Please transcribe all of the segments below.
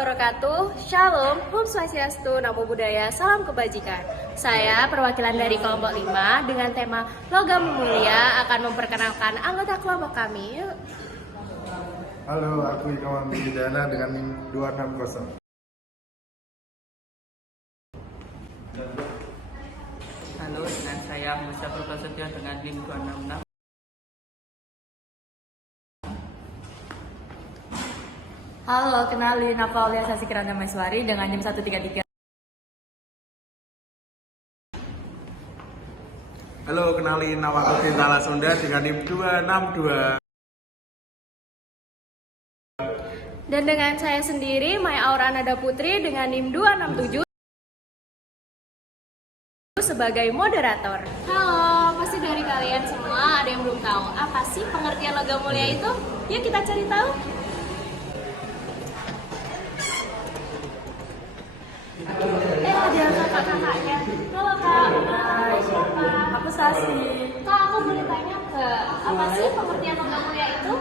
wabarakatuh. Shalom, Om Swastiastu, Namo Buddhaya, Salam Kebajikan. Saya perwakilan dari kelompok 5 dengan tema Logam Mulia akan memperkenalkan anggota kelompok kami. Yuk. Halo, aku Ikawan Widana dengan NIM 260. Halo, dengan saya Musa Prasetyo dengan NIM 266. Halo, kenalin aku Aulia Sasikirana Maiswari dengan NIM 133. Halo, kenalin nama aku Bintala Sunda dengan NIM 262. Dan dengan saya sendiri, Maya Aura Nada Putri dengan NIM 267 sebagai moderator. Halo, pasti dari kalian semua ada yang belum tahu apa sih pengertian logam mulia itu? Yuk kita cari tahu. Ada kakak-kakaknya. Halo kak, siapa? Aku Sasi. Kak, aku boleh tanya apa sih pengertian logam mulia itu?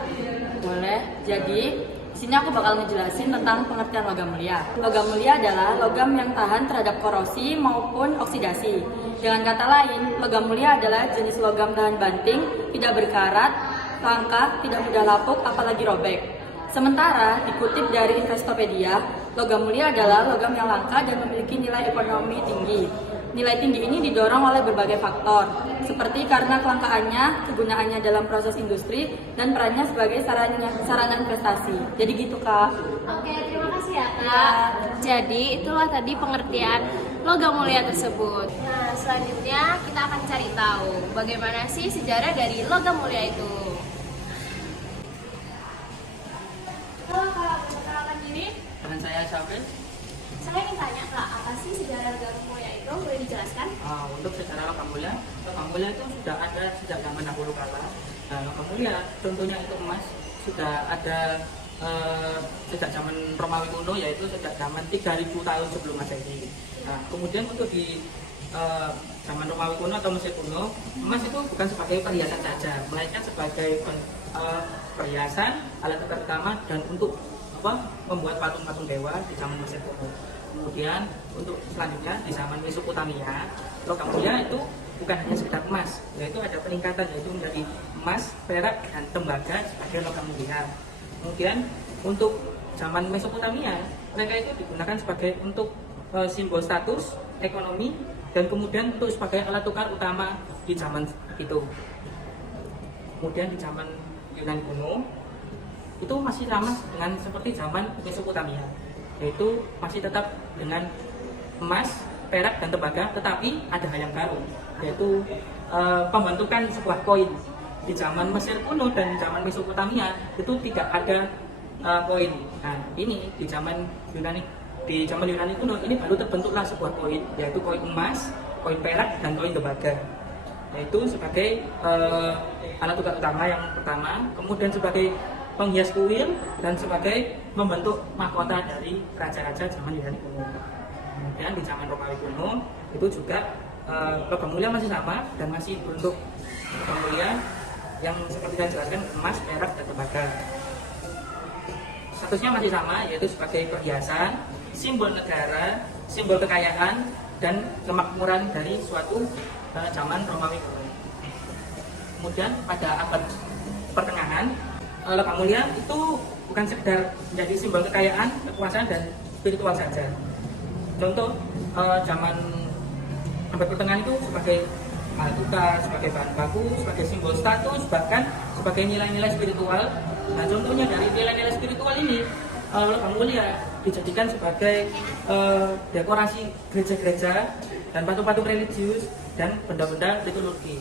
Boleh. Jadi, di sini aku bakal ngejelasin tentang pengertian logam mulia. Logam mulia adalah logam yang tahan terhadap korosi maupun oksidasi. Dengan kata lain, logam mulia adalah jenis logam tahan banting, tidak berkarat, langka, tidak mudah lapuk, apalagi robek. Sementara dikutip dari Investopedia, logam mulia adalah logam yang langka dan memiliki nilai ekonomi tinggi. Nilai tinggi ini didorong oleh berbagai faktor, seperti karena kelangkaannya, kegunaannya dalam proses industri, dan perannya sebagai sarana investasi. Jadi gitu, Kak. Oke, terima kasih ya kak. Jadi itulah tadi pengertian logam mulia tersebut. Nah, selanjutnya kita akan cari tahu bagaimana sih sejarah dari logam mulia itu. Halo kak, perkenalkan diri. Dengan saya Syafil. Saya ingin tanya kak, apa sih sejarah logam mulia itu? Boleh dijelaskan? Untuk sejarah logam mulia itu sudah ada sejak zaman dahulu kala. Nah, logam mulia contohnya itu emas sudah ada sejak zaman Romawi kuno, yaitu sejak zaman 3000 tahun sebelum Masehi. Nah, kemudian untuk di zaman Romawi kuno atau Mesir kuno, emas itu bukan sebagai perhiasan saja, melainkan sebagai perhiasan, alat tukar utama, dan untuk membuat patung-patung dewa di zaman Mesir kuno. Kemudian untuk selanjutnya di zaman Mesopotamia, logam mulia itu bukan hanya sekedar emas, yaitu ada peningkatan, yaitu menjadi emas, perak, dan tembaga sebagai logam mulia. Kemudian untuk zaman Mesopotamia, mereka itu digunakan sebagai untuk simbol status, ekonomi, dan kemudian untuk sebagai alat tukar utama di zaman itu. Kemudian di zaman Yunani kuno itu masih sama dengan seperti zaman Mesopotamia, yaitu masih tetap dengan emas, perak, dan tembaga, tetapi ada hal yang baru, yaitu pembentukan sebuah koin. Di zaman Mesir kuno dan zaman Mesopotamia itu tidak ada koin. Nah, ini di zaman Yunani kuno ini baru terbentuklah sebuah koin, yaitu koin emas, koin perak, dan koin tembaga, yaitu sebagai alat tukar utama yang pertama, kemudian sebagai penghias kuil, dan sebagai membentuk mahkota dari raja-raja zaman Yunani kuno. Kemudian di zaman Romawi kuno itu juga logam mulia masih sama dan masih berbentuk logam mulia yang seperti saya jelaskan, emas, perak, dan tembaga. Statusnya masih sama, yaitu sebagai perhiasan, simbol negara, simbol kekayaan, dan kemakmuran dari suatu zaman Romawi kuno. Kemudian pada abad pertengahan, logam mulia itu bukan sekedar menjadi simbol kekayaan, kekuasaan, dan spiritual saja. Contoh zaman abad pertengahan itu sebagai alat tukar, sebagai bahan baku, sebagai simbol status, bahkan sebagai nilai-nilai spiritual. Nah, contohnya dari nilai-nilai spiritual ini, logam mulia dijadikan sebagai dekorasi gereja-gereja dan patung-patung religius dan benda-benda liturgi.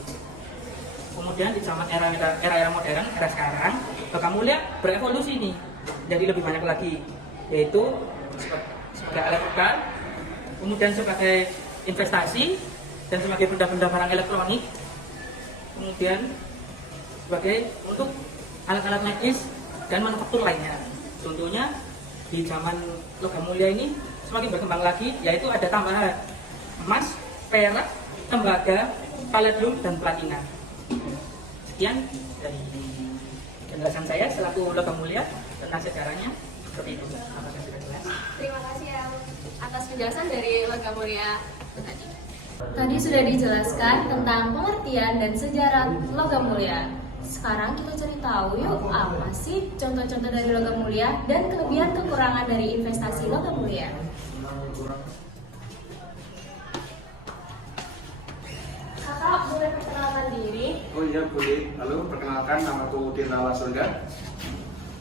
Kemudian di zaman era modern, era sekarang, logam mulia berevolusi nih, jadi lebih banyak lagi, yaitu sebagai alat tukar, kemudian sebagai investasi, dan sebagai benda-benda barang elektronik, kemudian sebagai untuk alat-alat medis dan manufaktur lainnya. Contohnya di zaman logam mulia ini semakin berkembang lagi, yaitu ada tambahan emas, perak, tembaga, palladium, dan platina. Sekian dari penjelasan saya selaku logam mulia tentang sejarahnya. Seperti itu. Apakah sudah jelas? Terima kasih ya atas penjelasan dari logam mulia tadi. Tadi sudah dijelaskan tentang pengertian dan sejarah logam mulia. Sekarang kita cari tahu yuk apa sih contoh-contoh dari logam mulia dan kelebihan kekurangan dari investasi logam mulia. Kakak boleh perkenalkan diri? Oh iya boleh. Halo, perkenalkan namaku Tirta Lasunda.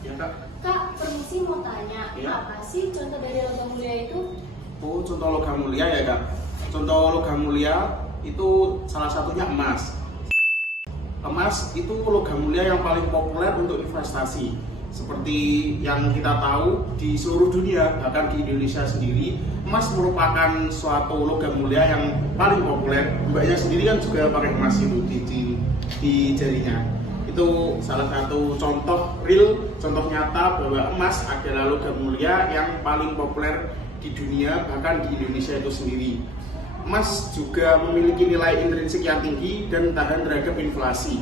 Ya kak. Kak, permisi mau tanya, Iya. apa sih contoh dari logam mulia itu? Oh, contoh logam mulia ya kak. Contoh logam mulia itu salah satunya emas. Emas itu logam mulia yang paling populer untuk investasi. Seperti yang kita tahu di seluruh dunia, bahkan di Indonesia sendiri, emas merupakan suatu logam mulia yang paling populer. Mbaknya sendiri kan juga pakai emas itu di jarinya. Itu salah satu contoh real, contoh nyata bahwa emas adalah logam mulia yang paling populer di dunia, bahkan di Indonesia itu sendiri. Emas juga memiliki nilai intrinsik yang tinggi dan tahan terhadap inflasi.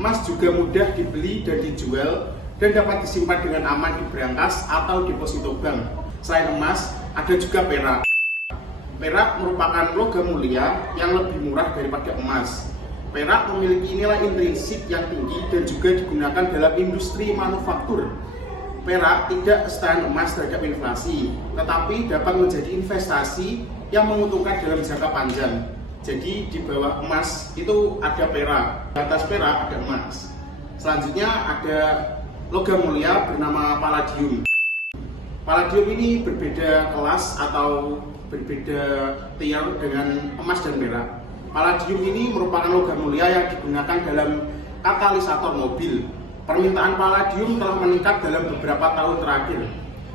Emas juga mudah dibeli dan dijual dan dapat disimpan dengan aman di brankas atau deposito bank. Selain emas, ada juga perak. Perak merupakan logam mulia yang lebih murah daripada emas. Perak memiliki nilai intrinsik yang tinggi dan juga digunakan dalam industri manufaktur. Perak tidak setahan emas terhadap inflasi, tetapi dapat menjadi investasi yang menguntungkan dalam jangka panjang. Jadi di bawah emas itu ada perak, di atas perak ada emas. Selanjutnya ada logam mulia bernama palladium. Palladium ini berbeda kelas atau berbeda tier dengan emas dan perak. Palladium ini merupakan logam mulia yang digunakan dalam katalisator mobil. Permintaan palladium telah meningkat dalam beberapa tahun terakhir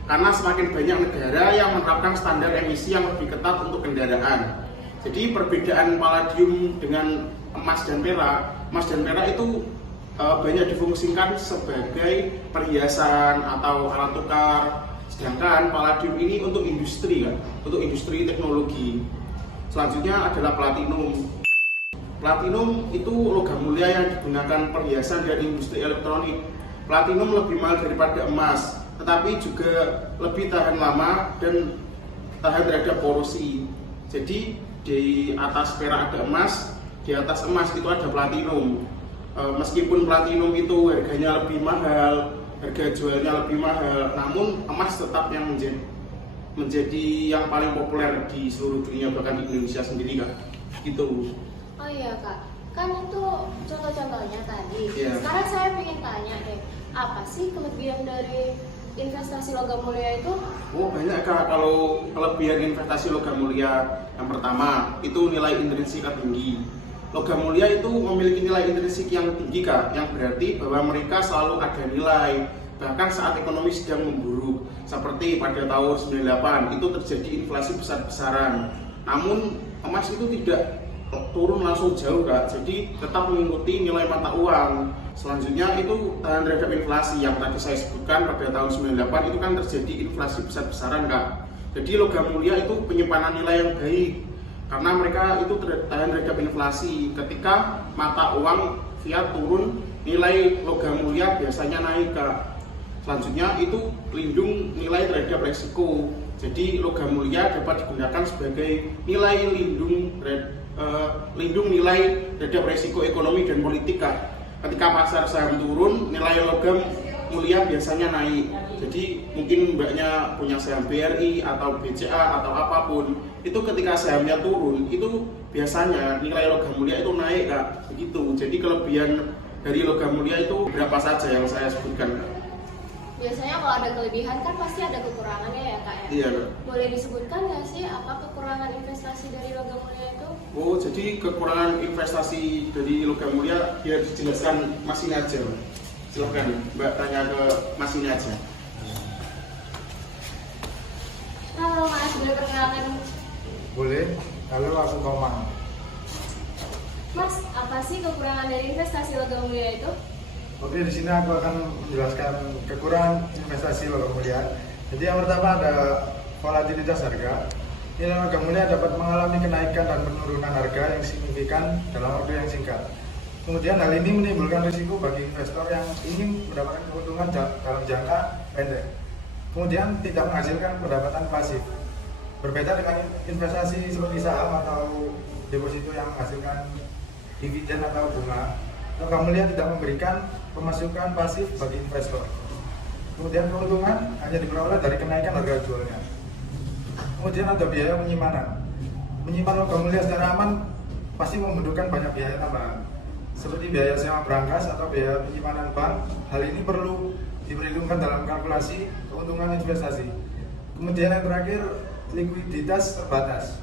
karena semakin banyak negara yang menerapkan standar emisi yang lebih ketat untuk kendaraan. Jadi perbedaan palladium dengan emas dan perak itu banyak difungsikan sebagai perhiasan atau alat tukar, sedangkan palladium ini untuk industri kan, untuk industri teknologi. Selanjutnya adalah platinum. Platinum itu logam mulia yang digunakan perhiasan dan industri elektronik. Platinum lebih mahal daripada emas, tetapi juga lebih tahan lama dan tahan terhadap korosi. Jadi di atas perak ada emas, di atas emas itu ada platinum. Meskipun platinum itu harganya lebih mahal, harga jualnya lebih mahal, namun emas tetap yang menjadi yang paling populer di seluruh dunia, bahkan di Indonesia sendiri kak. Gitu. Oh iya kak, kan itu contoh-contohnya tadi. Iya. Sekarang saya ingin tanya deh, apa sih kelebihan dari investasi logam mulia itu? Oh banyak kak, kalau kelebihan investasi logam mulia yang pertama itu nilai intrinsik tinggi. Logam mulia itu memiliki nilai intrinsik yang tinggi kak, yang berarti bahwa mereka selalu ada nilai bahkan saat ekonomi sedang memburuk. Seperti pada tahun 98 itu terjadi inflasi besar-besaran. Namun emas itu tidak turun langsung jauh kak, jadi tetap mengikuti nilai mata uang. Selanjutnya itu tahan terhadap inflasi yang tadi saya sebutkan pada tahun 98 itu kan terjadi inflasi besar-besaran kak. Jadi logam mulia itu penyimpanan nilai yang baik karena mereka itu tahan terhadap inflasi. Ketika mata uang fiat turun, nilai logam mulia biasanya naik kak. Selanjutnya itu lindung nilai terhadap resiko. Jadi logam mulia dapat digunakan sebagai nilai lindung nilai terhadap resiko ekonomi dan politik kak. Ketika pasar saham turun, nilai logam mulia biasanya naik. Jadi mungkin mbaknya punya saham BRI atau BCA atau apapun, itu ketika sahamnya turun, itu biasanya nilai logam mulia itu naik kak. Begitu. Jadi kelebihan dari logam mulia itu berapa saja yang saya sebutkan kak. Biasanya kalau ada kelebihan kan pasti ada kekurangannya ya kak ya? Iya kak. Boleh disebutkan nggak sih apa kekurangan investasi dari logam mulia itu? Oh, jadi kekurangan investasi dari logam mulia biar dijelaskan Mas ini aja. Silahkan Mbak tanya ke Mas ini aja. Halo Mas, boleh perkenalkan? Boleh. Halo, aku Komang. Mas, apa sih kekurangan dari investasi logam mulia itu? Oke, di sini aku akan menjelaskan kekurangan investasi logam mulia. Jadi yang pertama ada volatilitas harga. Nilai logam mulia dapat mengalami kenaikan dan penurunan harga yang signifikan dalam waktu yang singkat. Kemudian hal ini menimbulkan risiko bagi investor yang ingin mendapatkan keuntungan dalam jangka pendek. kemudian tidak menghasilkan pendapatan pasif. Berbeda dengan investasi seperti saham atau deposito yang menghasilkan dividen atau bunga, logam mulia tidak memberikan pemasukan pasif bagi investor. Kemudian keuntungan hanya diperoleh dari kenaikan harga jualnya. Kemudian ada biaya penyimpanan. Menyimpan logam mulia secara aman pasti membutuhkan banyak biaya tambahan, seperti biaya sewa berangkas atau biaya penyimpanan bank. Hal ini perlu diperhitungkan dalam kalkulasi keuntungan investasi. Kemudian yang terakhir, likuiditas terbatas.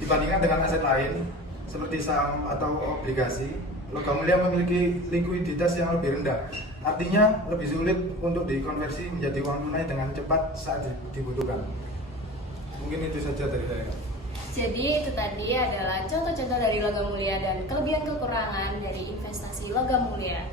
Dibandingkan dengan aset lain seperti saham atau obligasi, logam mulia memiliki likuiditas yang lebih rendah. Artinya lebih sulit untuk dikonversi menjadi uang tunai dengan cepat saat dibutuhkan. Mungkin itu saja dari saya. Jadi itu tadi adalah contoh-contoh dari logam mulia dan kelebihan kekurangan dari investasi logam mulia.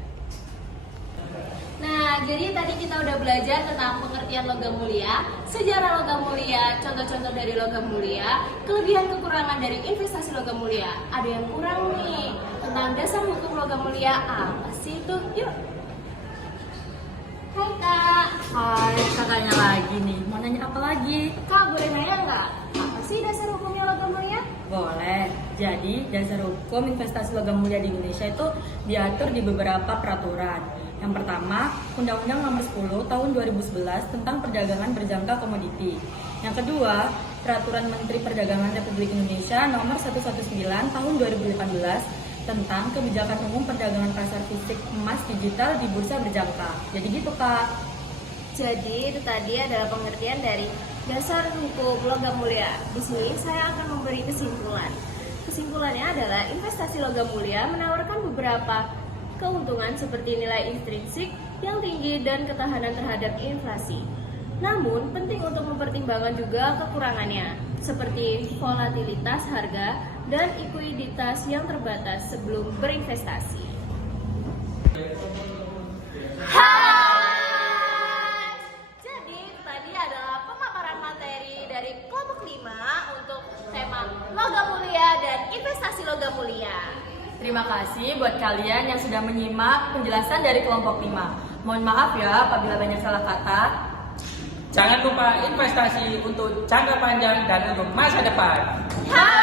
Nah, jadi tadi kita udah belajar tentang pengertian logam mulia, sejarah logam mulia, contoh-contoh dari logam mulia, kelebihan kekurangan dari investasi logam mulia. Ada yang kurang nih tentang dasar hukum logam mulia, apa sih itu? Yuk. Hai Kak. Hai, kakaknya lagi nih. Mau nanya apa lagi? Kak, boleh nanya nggak? Apa sih dasar hukumnya logam mulia? Boleh. Jadi, dasar hukum investasi logam mulia di Indonesia itu diatur di beberapa peraturan. Yang pertama, Undang-Undang Nomor 10 Tahun 2011 tentang Perdagangan Berjangka Komoditi. Yang kedua, Peraturan Menteri Perdagangan Republik Indonesia Nomor 119 Tahun 2018 tentang kebijakan umum perdagangan pasar fisik emas digital di bursa berjangka. Jadi gitu, Kak. Jadi itu tadi adalah pengertian dari dasar hukum logam mulia. Di sini saya akan memberi kesimpulan. Kesimpulannya adalah investasi logam mulia menawarkan beberapa keuntungan seperti nilai intrinsik yang tinggi dan ketahanan terhadap inflasi. Namun penting untuk mempertimbangkan juga kekurangannya, seperti volatilitas harga dan likuiditas yang terbatas sebelum berinvestasi. Jadi tadi adalah pemaparan materi dari kelompok 5 untuk tema logam mulia dan investasi logam mulia. Terima kasih buat kalian yang sudah menyimak penjelasan dari kelompok 5. Mohon maaf ya apabila banyak salah kata. Jangan lupa investasi untuk jangka panjang dan untuk masa depan. Hai.